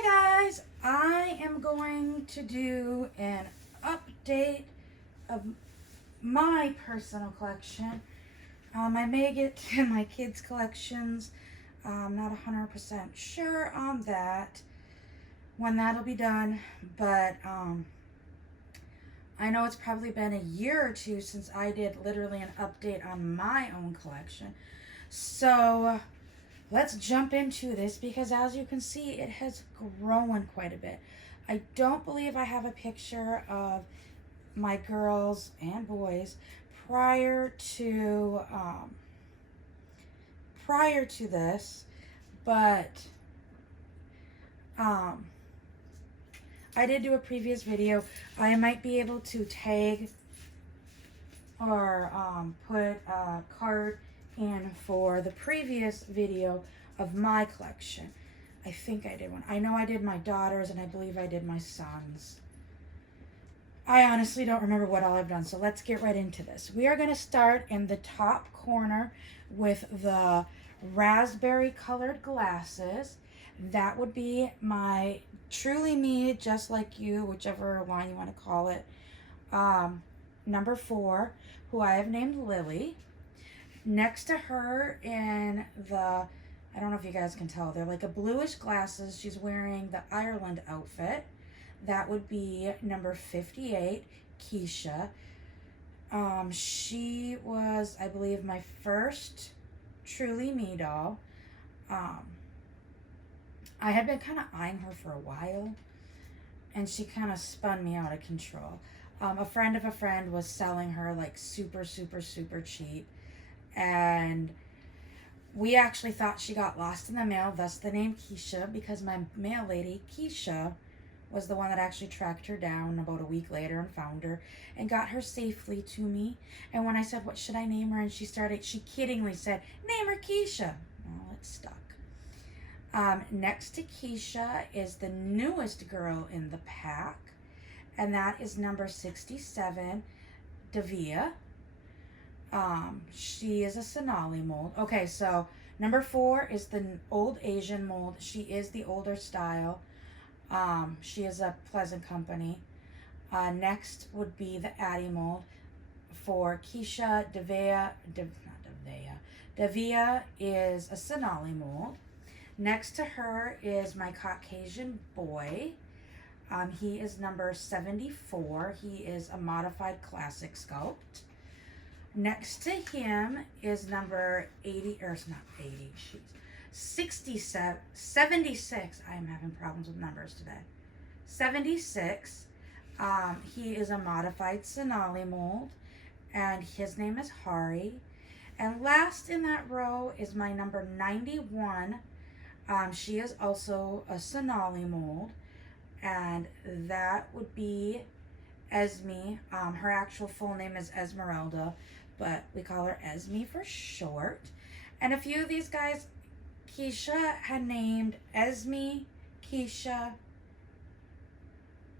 Hi guys, I am going to do an update of my personal collection. I may get to my kids' collections. I'm not 100% sure on that, when that'll be done, but I know it's probably been a year or two since I did literally an update on my own collection. So let's jump into this because as you can see, it has grown quite a bit. I don't believe I have a picture of my girls and boys prior to this, but I did do a previous video. I might be able to tag or put a card in for the previous video of my collection. I think I did one. I know I did my daughters and I believe I did my sons. I honestly don't remember what all I've done, so let's get right into this. We are going to start in the top corner with the raspberry colored glasses. That would be my Truly Me, Just Like You, whichever line you want to call it. Number 4, who I have named Lily. Next to her in the, I don't know if you guys can tell, they're like a bluish glasses. She's wearing the Ireland outfit. That would be number 58, Keisha. She was, I believe, my first Truly Me doll. I had been kind of eyeing her for a while, and she kind of spun me out of control. A friend of a friend was selling her like super cheap, and we actually thought she got lost in the mail, thus the name Keisha, because my mail lady, Keisha, was the one that actually tracked her down about a week later and found her and got her safely to me. And when I said, what should I name her? And she kiddingly said, name her Keisha. Well, it stuck. Next to Keisha is the newest girl in the pack, and that is number 67, Davia. She is a Sonali mold. Okay, so number 4 is the old Asian mold. She is the older style. She is a Pleasant Company. Next would be the Addie mold for Keisha. Davia is a Sonali mold. Next to her is my Caucasian boy. He is number 74. He is a modified classic sculpt. Next to him is number 80, or it's not 80, 67, 76. I am having problems with numbers today. 76. He is a modified Sonali mold, and his name is Hari. And last in that row is my number 91. She is also a Sonali mold, and that would be Esme. Her actual full name is Esmeralda, but we call her Esme for short. And a few of these guys, Keisha had named Esme, Keisha,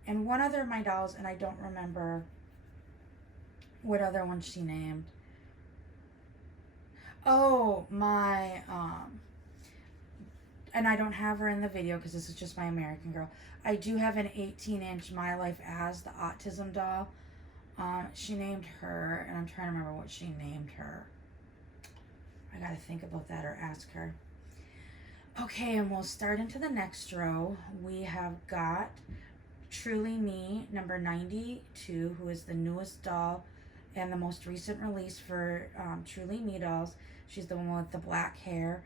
and one other of my dolls, and I don't remember what other one she named. Oh, my, and I don't have her in the video because this is just my American girl. I do have an 18-inch My Life As, the autism doll. She named her, and I'm trying to remember what she named her. I gotta think about that or ask her. Okay, and we'll start into the next row. We have got Truly Me, number 92, who is the newest doll and the most recent release for Truly Me dolls. She's the one with the black hair.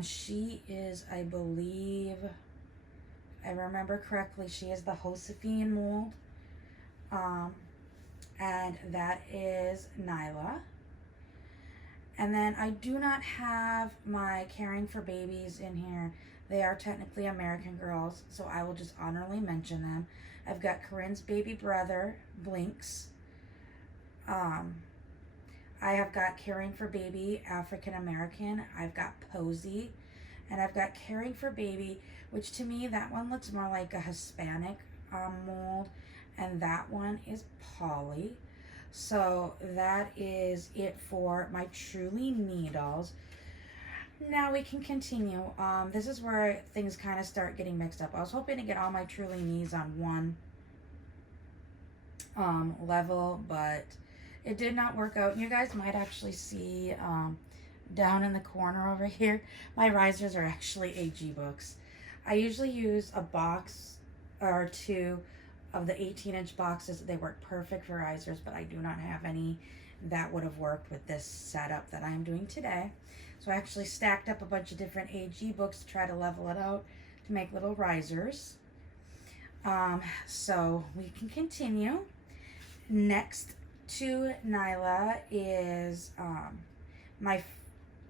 She is, I believe, I remember correctly, she is the Josephine mold. And that is Nyla. And then I do not have my Caring for Babies in here. They are technically American girls, so I will just honorably mention them. I've got Corinne's baby brother, Blinks. I have got Caring for Baby, African American. I've got Posey. And I've got Caring for Baby, which to me, that one looks more like a Hispanic mold. And that one is Polly. So that is it for my Truly Me dolls. Now we can continue. This is where things kind of start getting mixed up. I was hoping to get all my Truly Me's on one level, but it did not work out. You guys might actually see down in the corner over here, my risers are actually AG books. I usually use a box or two of the 18-inch boxes. They work perfect for risers, but I do not have any that would have worked with this setup that I'm doing today. So I actually stacked up a bunch of different AG books to try to level it out to make little risers. So we can continue. Next to Nyla is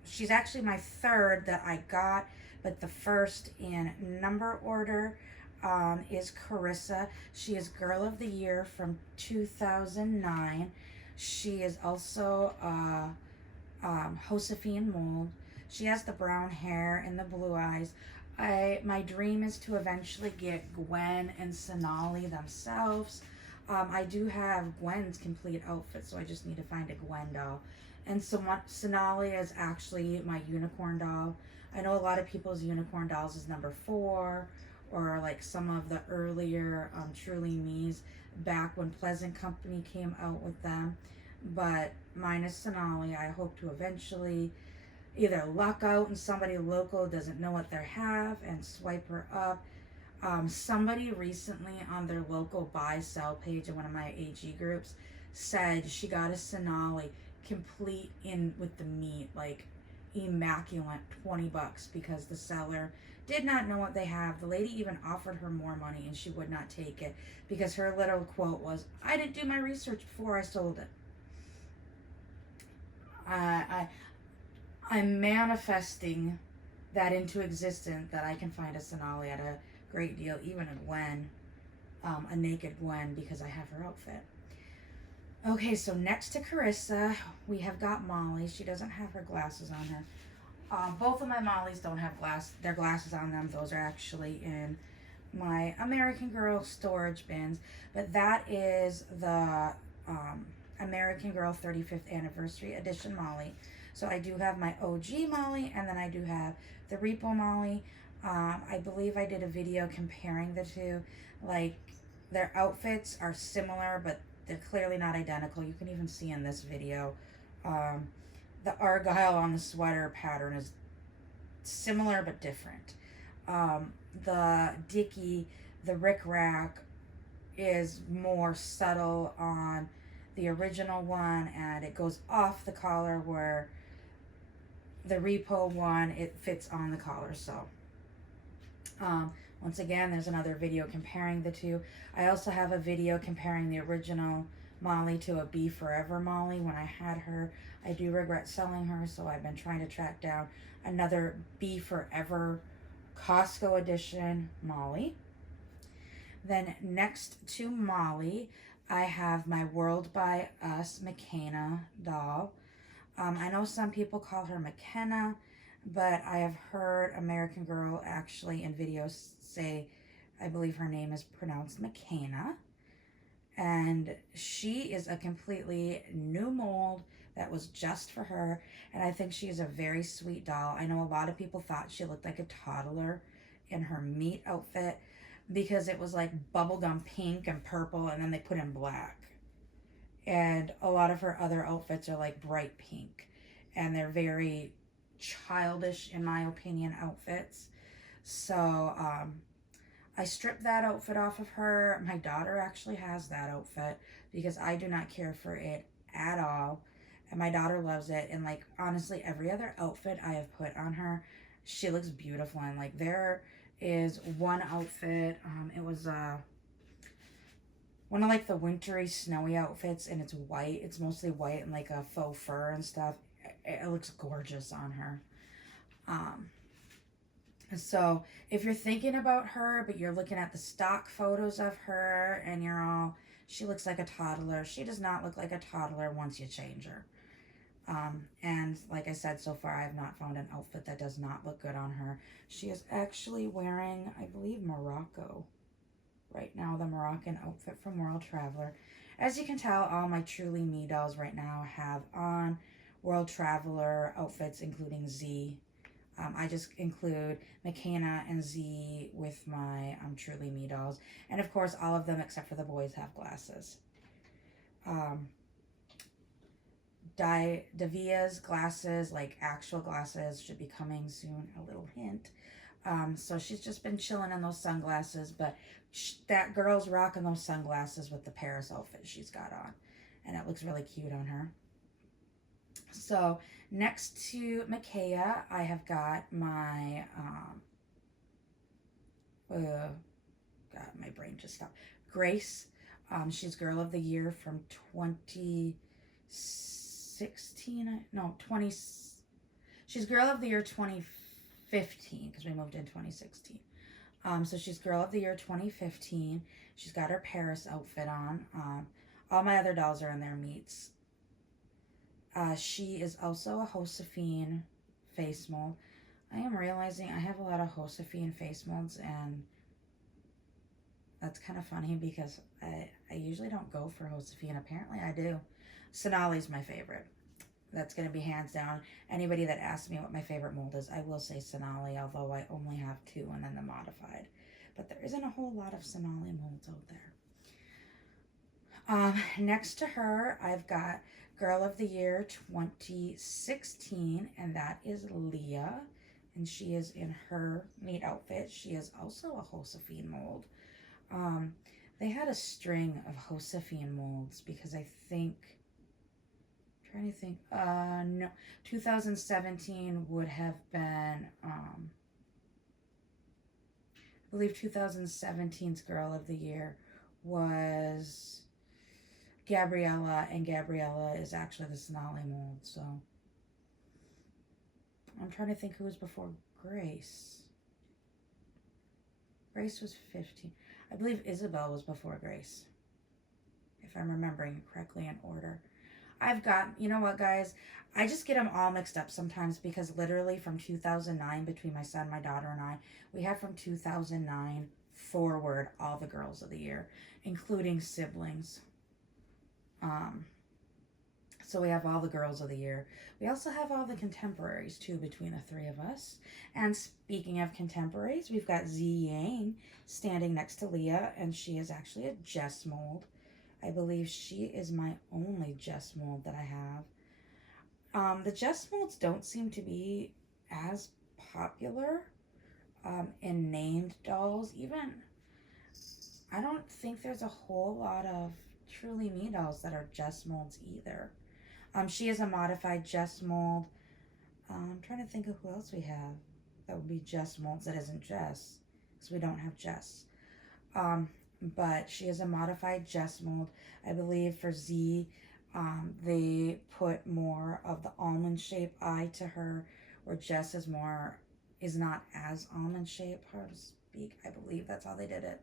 she's actually my third that I got, but the first in number order is Carissa. She is Girl of the Year from 2009. She is also Josephine mold. She has the brown hair and the blue eyes. My dream is to eventually get Gwen and Sonali themselves. I do have Gwen's complete outfit, so I just need to find a Gwen doll. And Sonali is actually my unicorn doll. I know a lot of people's unicorn dolls is number 4, or like some of the earlier Truly Me's back when Pleasant Company came out with them. But mine is Sonali. I hope to eventually either luck out and somebody local doesn't know what they have and swipe her up. Somebody recently on their local buy sell page in one of my AG groups said she got a Sonali complete in with the meat, like immaculate, $20 because the seller did not know what they have. The lady even offered her more money and she would not take it because her little quote was, "I didn't do my research before I sold it." I'm manifesting that into existence, that I can find a Sonali at a great deal, even a Gwen, a naked Gwen, because I have her outfit. Okay, so next to Carissa, we have got Molly. She doesn't have her glasses on her. Both of my Mollys don't have their glasses on them. Those are actually in my American Girl storage bins. But that is the American Girl 35th Anniversary Edition Molly. So I do have my OG Molly, and then I do have the Repo Molly. I believe I did a video comparing the two. Like, their outfits are similar, but they're clearly not identical. You can even see in this video, the argyle on the sweater pattern is similar but different. The dicky, the rickrack is more subtle on the original one, and it goes off the collar, where the Repo one, it fits on the collar. So once again, there's another video comparing the two. I also have a video comparing the original Molly to a Be Forever Molly. When I had her, I do regret selling her, so I've been trying to track down another Be Forever Costco edition Molly. Then next to Molly, I have my World by Us McKenna doll. I know some people call her McKenna, but I have heard American Girl actually in videos say, I believe her name is pronounced McKenna. And she is a completely new mold that was just for her. And I think she is a very sweet doll. I know a lot of people thought she looked like a toddler in her meat outfit because it was like bubblegum pink and purple, and then they put in black. And a lot of her other outfits are like bright pink, and they're very childish, in my opinion, outfits. So I stripped that outfit off of her. My daughter actually has that outfit because I do not care for it at all, and my daughter loves it. And like, honestly, every other outfit I have put on her, she looks beautiful. And like, there is one outfit, it was one of like the wintry snowy outfits, and it's white. It's mostly white and like a faux fur and stuff. It looks gorgeous on her. So if you're thinking about her, but you're looking at the stock photos of her and you're all, she looks like a toddler. She does not look like a toddler once you change her. And like I said, so far I have not found an outfit that does not look good on her. She is actually wearing, I believe, Morocco right now, the Moroccan outfit from World Traveler. As you can tell, all my Truly Me dolls right now have on World Traveler outfits, including Z. I just include McKenna and Z with my Truly Me dolls. And of course, all of them except for the boys have glasses. Davia's glasses, like actual glasses, should be coming soon. A little hint. So she's just been chilling in those sunglasses, but that girl's rocking those sunglasses with the Paris outfit she's got on. And it looks really cute on her. So next to Micaiah, I have got my, God, my brain just stopped. Grace. She's Girl of the Year from 2016. No, 20. She's Girl of the Year 2015 because we moved in 2016. So she's Girl of the Year 2015. She's got her Paris outfit on. All my other dolls are in their meets. She is also a Josephine face mold. I am realizing I have a lot of Josephine face molds, and that's kind of funny because I usually don't go for Josephine. Apparently I do. Sonali's my favorite. That's going to be hands down. Anybody that asks me what my favorite mold is, I will say Sonali, although I only have 2 and then the modified. But there isn't a whole lot of Sonali molds out there. Next to her, I've got Girl of the Year 2016, and that is Leah. And she is in her neat outfit. She is also a Josephine mold. They had a string of Josephine molds because I think, I'm trying to think, no, 2017 would have been, I believe 2017's Girl of the Year was Gabriella, and Gabriella is actually the Sonali mold, so I'm trying to think who was before Grace. Grace was 15. I believe Isabel was before Grace, if I'm remembering correctly in order. I've got, you know what, guys? I just get them all mixed up sometimes because literally from 2009, between my son, my daughter, and I, we have from 2009 forward all the Girls of the Year, including siblings. So we have all the Girls of the Year. We also have all the contemporaries, too, between the 3 of us. And speaking of contemporaries, we've got Z Yang standing next to Leah, and she is actually a Jess mold. I believe she is my only Jess mold that I have. The Jess molds don't seem to be as popular in named dolls. Even, I don't think there's a whole lot of Truly Me dolls that are Jess molds either. She is a modified Jess mold. I'm trying to think of who else we have that would be Jess molds that isn't Jess, because we don't have Jess. But she is a modified Jess mold. I believe for Z, they put more of the almond shape eye to her, where Jess is not as almond shaped, hard to speak. I believe that's how they did it.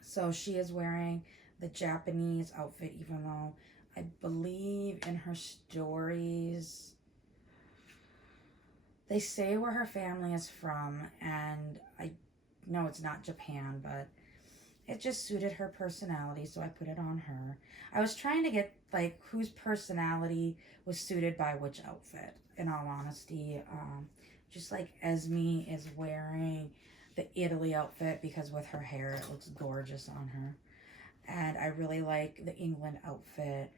So she is wearing the Japanese outfit, even though I believe in her stories they say where her family is from, and I know it's not Japan, but it just suited her personality, so I put it on her. I was trying to get like whose personality was suited by which outfit, in all honesty. Just like Esme is wearing the Italy outfit because with her hair it looks gorgeous on her. And I really like the England outfit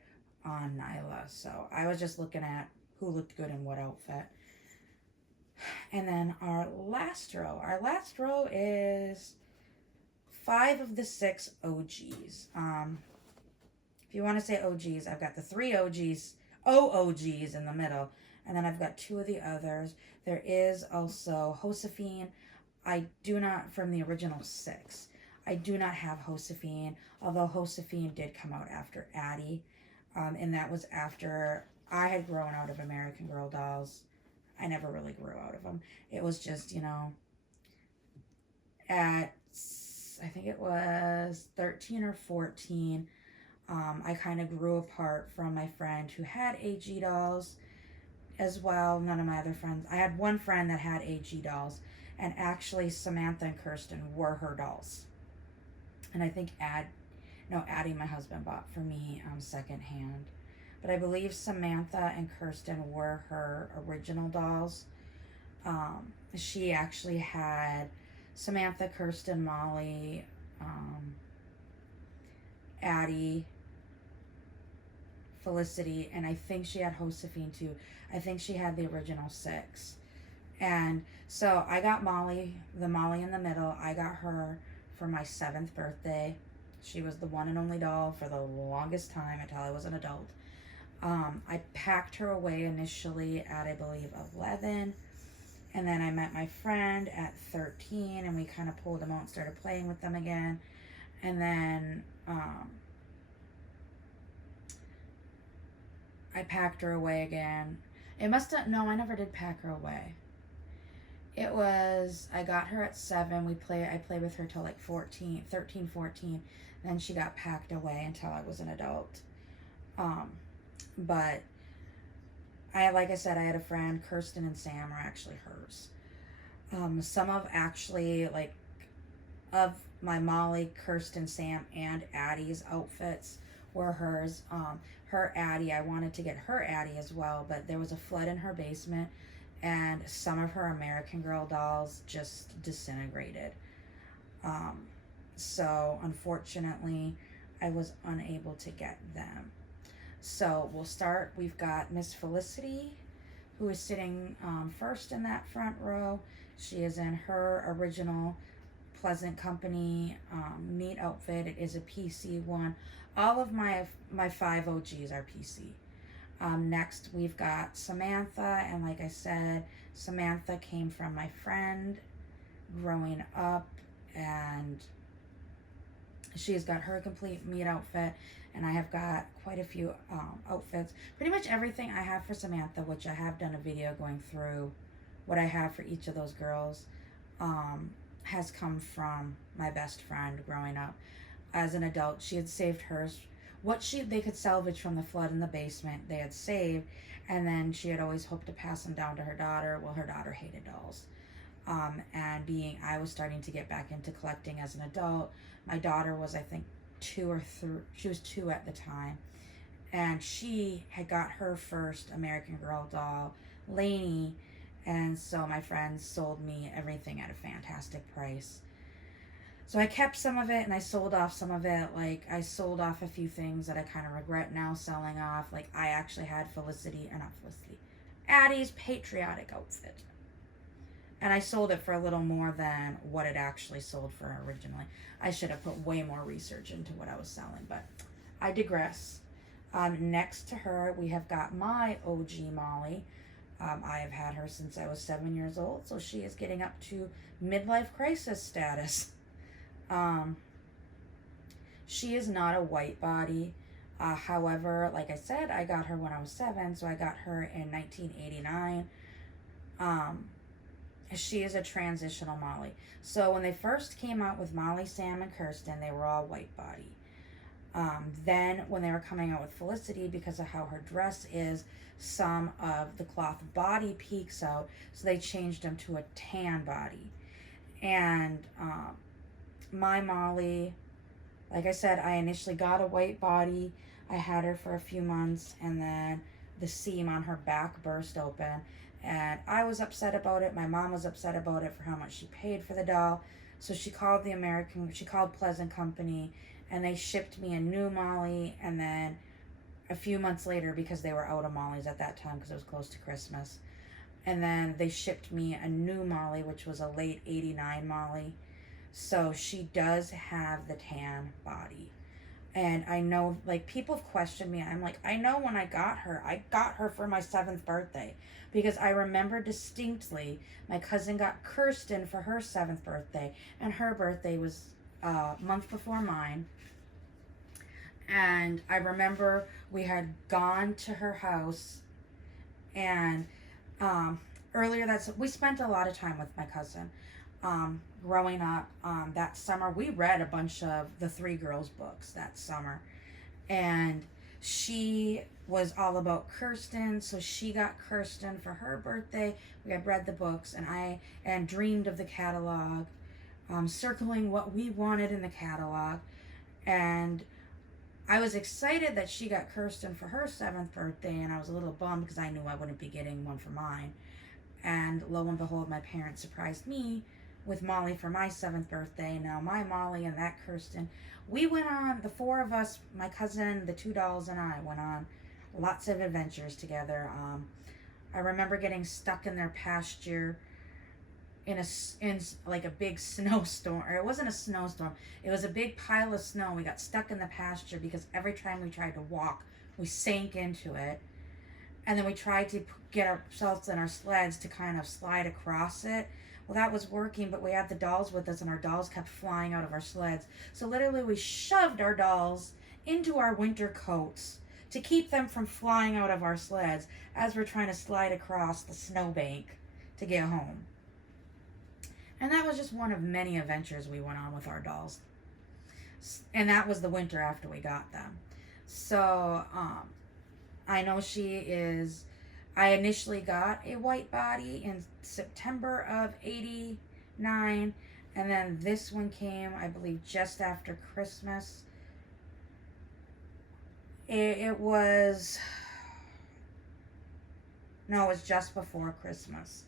on Nyla. So I was just looking at who looked good in what outfit. And then our last row. Our last row is 5 of the 6 OGs. If you want to say OGs, I've got the 3 OGs, OOGs in the middle. And then I've got 2 of the others. There is also Josephine. I do not, from the original 6, I do not have Josephine, although Josephine did come out after Addie. And that was after I had grown out of American Girl dolls. I never really grew out of them. It was just, you know, at, I think it was 13 or 14, I kind of grew apart from my friend who had AG dolls as well. None of my other friends. I had one friend that had AG dolls, and actually Samantha and Kirsten were her dolls. And I think Addie, my husband, bought for me secondhand. but I believe Samantha and Kirsten were her original dolls. She actually had Samantha, Kirsten, Molly, Addie, Felicity, and I think she had Josephine too. I think she had the original 6. And so I got Molly, the Molly in the middle. I got her for my 7th birthday. She was the one and only doll for the longest time until I was an adult. I packed her away initially at, I believe, 11. And then I met my friend at 13, and we kind of pulled them out and started playing with them again. And then I packed her away again. It must have, no, I never did pack her away. It was, I got her at 7. I played with her till like 13, 14. Then she got packed away until I was an adult. But like I said, I had a friend, Kirsten and Sam are actually hers. Some of actually, like, of my Molly, Kirsten, Sam, and Addie's outfits were hers. Her Addie, I wanted to get her Addie as well, but there was a flood in her basement, and some of her American Girl dolls just disintegrated. So, unfortunately, I was unable to get them. So, we'll start. We've got Miss Felicity, who is sitting first in that front row. She is in her original Pleasant Company neat outfit. It is a PC one. All of my 5 OGs are PC. Next, we've got Samantha, and like I said, Samantha came from my friend growing up, and she's got her complete meat outfit, and I have got quite a few outfits. Pretty much everything I have for Samantha, which I have done a video going through what I have for each of those girls, has come from my best friend growing up. As an adult, she had saved hers. What they could salvage from the flood in the basement, they had saved, and then she had always hoped to pass them down to her daughter. Well, her daughter hated dolls. And I was starting to get back into collecting as an adult. My daughter was, I think, 2 or 3. She was 2 at the time, and she had got her first American Girl doll, Lainey, and so my friends sold me everything at a fantastic price. So I kept some of it, and I sold off some of it. Like, I sold off a few things that I kind of regret now selling off. Like, I actually had Addie's patriotic outfit. And I sold it for a little more than what it actually sold for originally. I should have put way more research into what I was selling, but I digress. Next to her, we have got my OG Molly. I have had her since I was 7 years old, so she is getting up to midlife crisis status. She is not a white body. However, like I said, I got her when I was 7, so I got her in 1989. She is a transitional Molly. So when they first came out with Molly, Sam, and Kirsten, they were all white body. Then when they were coming out with Felicity, because of how her dress is, some of the cloth body peeks out, so they changed them to a tan body. And my Molly, like I said, I initially got a white body. I had her for a few months, and then the seam on her back burst open, and I was upset about it. My mom was upset about it for how much she paid for the doll. So she called Pleasant Company, and they shipped me a new Molly. And then a few months later, because they were out of Mollies at that time because it was close to Christmas, and then they shipped me a new Molly, which was a late 89 Molly. So she does have the tan body. And I know, like, people have questioned me. I'm like, I know when I got her for my 7th birthday. Because I remember distinctly my cousin got Kirsten for her 7th birthday. And her birthday was a month before mine. And I remember we had gone to her house. And we spent a lot of time with my cousin. Growing up, that summer, we read a bunch of the 3 Girls books that summer, and she was all about Kirsten, so she got Kirsten for her birthday. We had read the books, and dreamed of the catalog, circling what we wanted in the catalog, and I was excited that she got Kirsten for her 7th birthday, and I was a little bummed because I knew I wouldn't be getting one for mine. And lo and behold, my parents surprised me with Molly for my 7th birthday. Now, my Molly and that Kirsten, we went on, the four of us, my cousin, the two dolls, and I went on lots of adventures together. I remember getting stuck in their pasture in like a big snowstorm, or it wasn't a snowstorm, it was a big pile of snow. We got stuck in the pasture because every time we tried to walk, we sank into it, and then we tried to get ourselves in our sleds to kind of slide across it. Well, that was working, but we had the dolls with us, and our dolls kept flying out of our sleds. So literally we shoved our dolls into our winter coats to keep them from flying out of our sleds as we're trying to slide across the snowbank to get home. And that was just one of many adventures we went on with our dolls. And that was the winter after we got them. So, I know she is... I initially got a white body in September of 89. And then this one came, I believe, just after Christmas. It was... No, it was just before Christmas.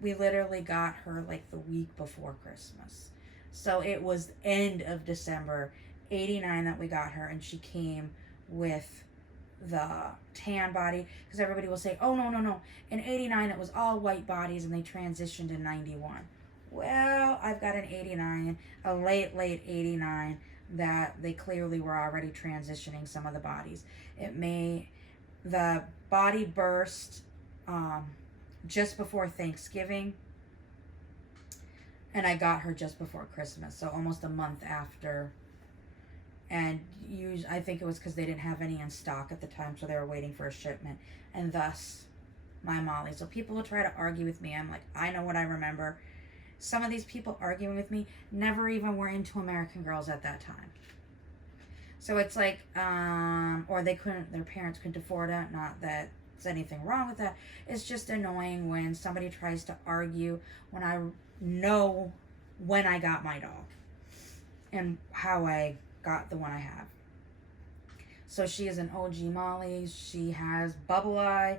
We literally got her like the week before Christmas. So it was end of December 89 that we got her, and she came with the tan body, because everybody will say, oh no, in 89 it was all white bodies and they transitioned in 91. Well, I've got an 89, a late 89, that they clearly were already transitioning some of the bodies. The body burst just before Thanksgiving, and I got her just before Christmas, so almost a month after. And I think it was because they didn't have any in stock at the time, so they were waiting for a shipment, and thus my Molly. So people will try to argue with me. I'm like, I know what I remember. Some of these people arguing with me never even were into American Girls at that time. So it's like, or their parents couldn't afford it. Not that there's anything wrong with that. It's just annoying when somebody tries to argue when I know when I got my doll and how I got the one I have. So she is an OG Molly. She has bubble eye.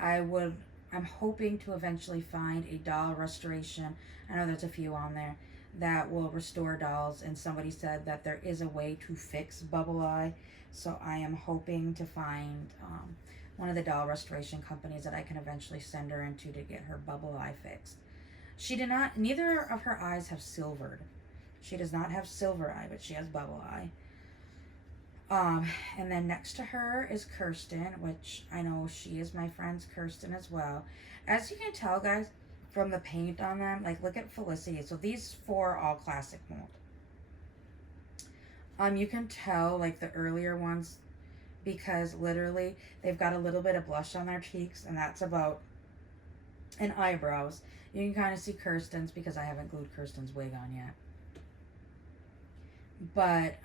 I'm hoping to eventually find a doll restoration. I know there's a few on there that will restore dolls, and somebody said that there is a way to fix bubble eye. So I am hoping to find one of the doll restoration companies that I can eventually send her into to get her bubble eye fixed. Neither of her eyes have silvered. She does not have silver eye, but she has bubble eye. And then next to her is Kirsten, which I know she is my friend's Kirsten as well. As you can tell, guys, from the paint on them, like look at Felicity. So these four are all classic mold. You can tell like the earlier ones, because literally they've got a little bit of blush on their cheeks, and that's about, and eyebrows. You can kind of see Kirsten's because I haven't glued Kirsten's wig on yet. But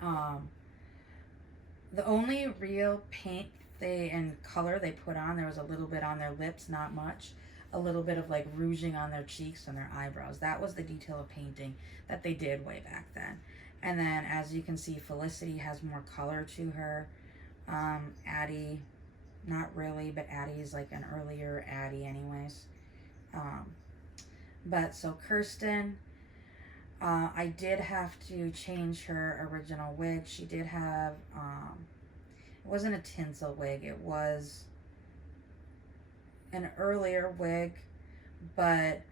the only real paint and color they put on, there was a little bit on their lips, not much. A little bit of like rouging on their cheeks and their eyebrows. That was the detail of painting that they did way back then. And then as you can see, Felicity has more color to her. Addie, not really, but Addie is like an earlier Addie anyways. But so Kirsten, I did have to change her original wig. She did have, it wasn't a tinsel wig, it was an earlier wig, but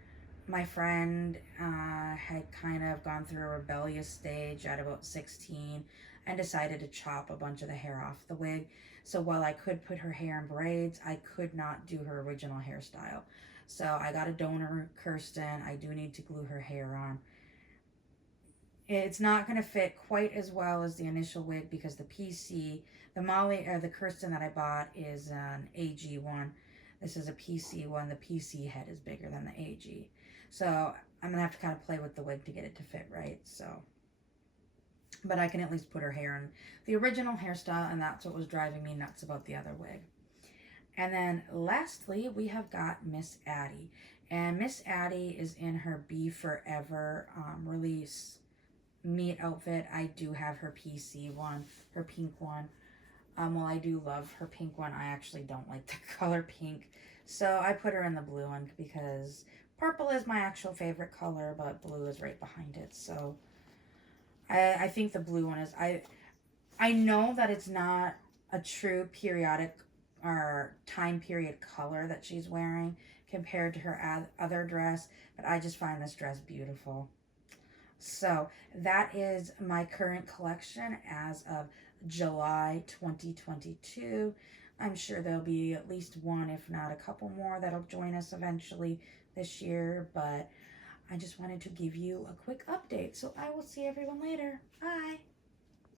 my friend had kind of gone through a rebellious stage at about 16 and decided to chop a bunch of the hair off the wig. So while I could put her hair in braids, I could not do her original hairstyle. So I got a donor Kirsten. I do need to glue her hair on. It's not going to fit quite as well as the initial wig because the Kirsten that I bought is an AG one. This is a PC one. The PC head is bigger than the AG. So I'm going to have to kind of play with the wig to get it to fit right. So, but I can at least put her hair in the original hairstyle, and that's what was driving me nuts about the other wig. And then lastly, we have got Miss Addie. And Miss Addie is in her Be Forever release meet outfit, I do have her PC one, her pink one. While I do love her pink one, I actually don't like the color pink. So I put her in the blue one because purple is my actual favorite color, but blue is right behind it. So I think the blue one is, I know that it's not a true periodic or time period color that she's wearing compared to her other dress, but I just find this dress beautiful. So that is my current collection as of July 2022. I'm sure there'll be at least one, if not a couple more, that'll join us eventually this year. But I just wanted to give you a quick update. So I will see everyone later. Bye.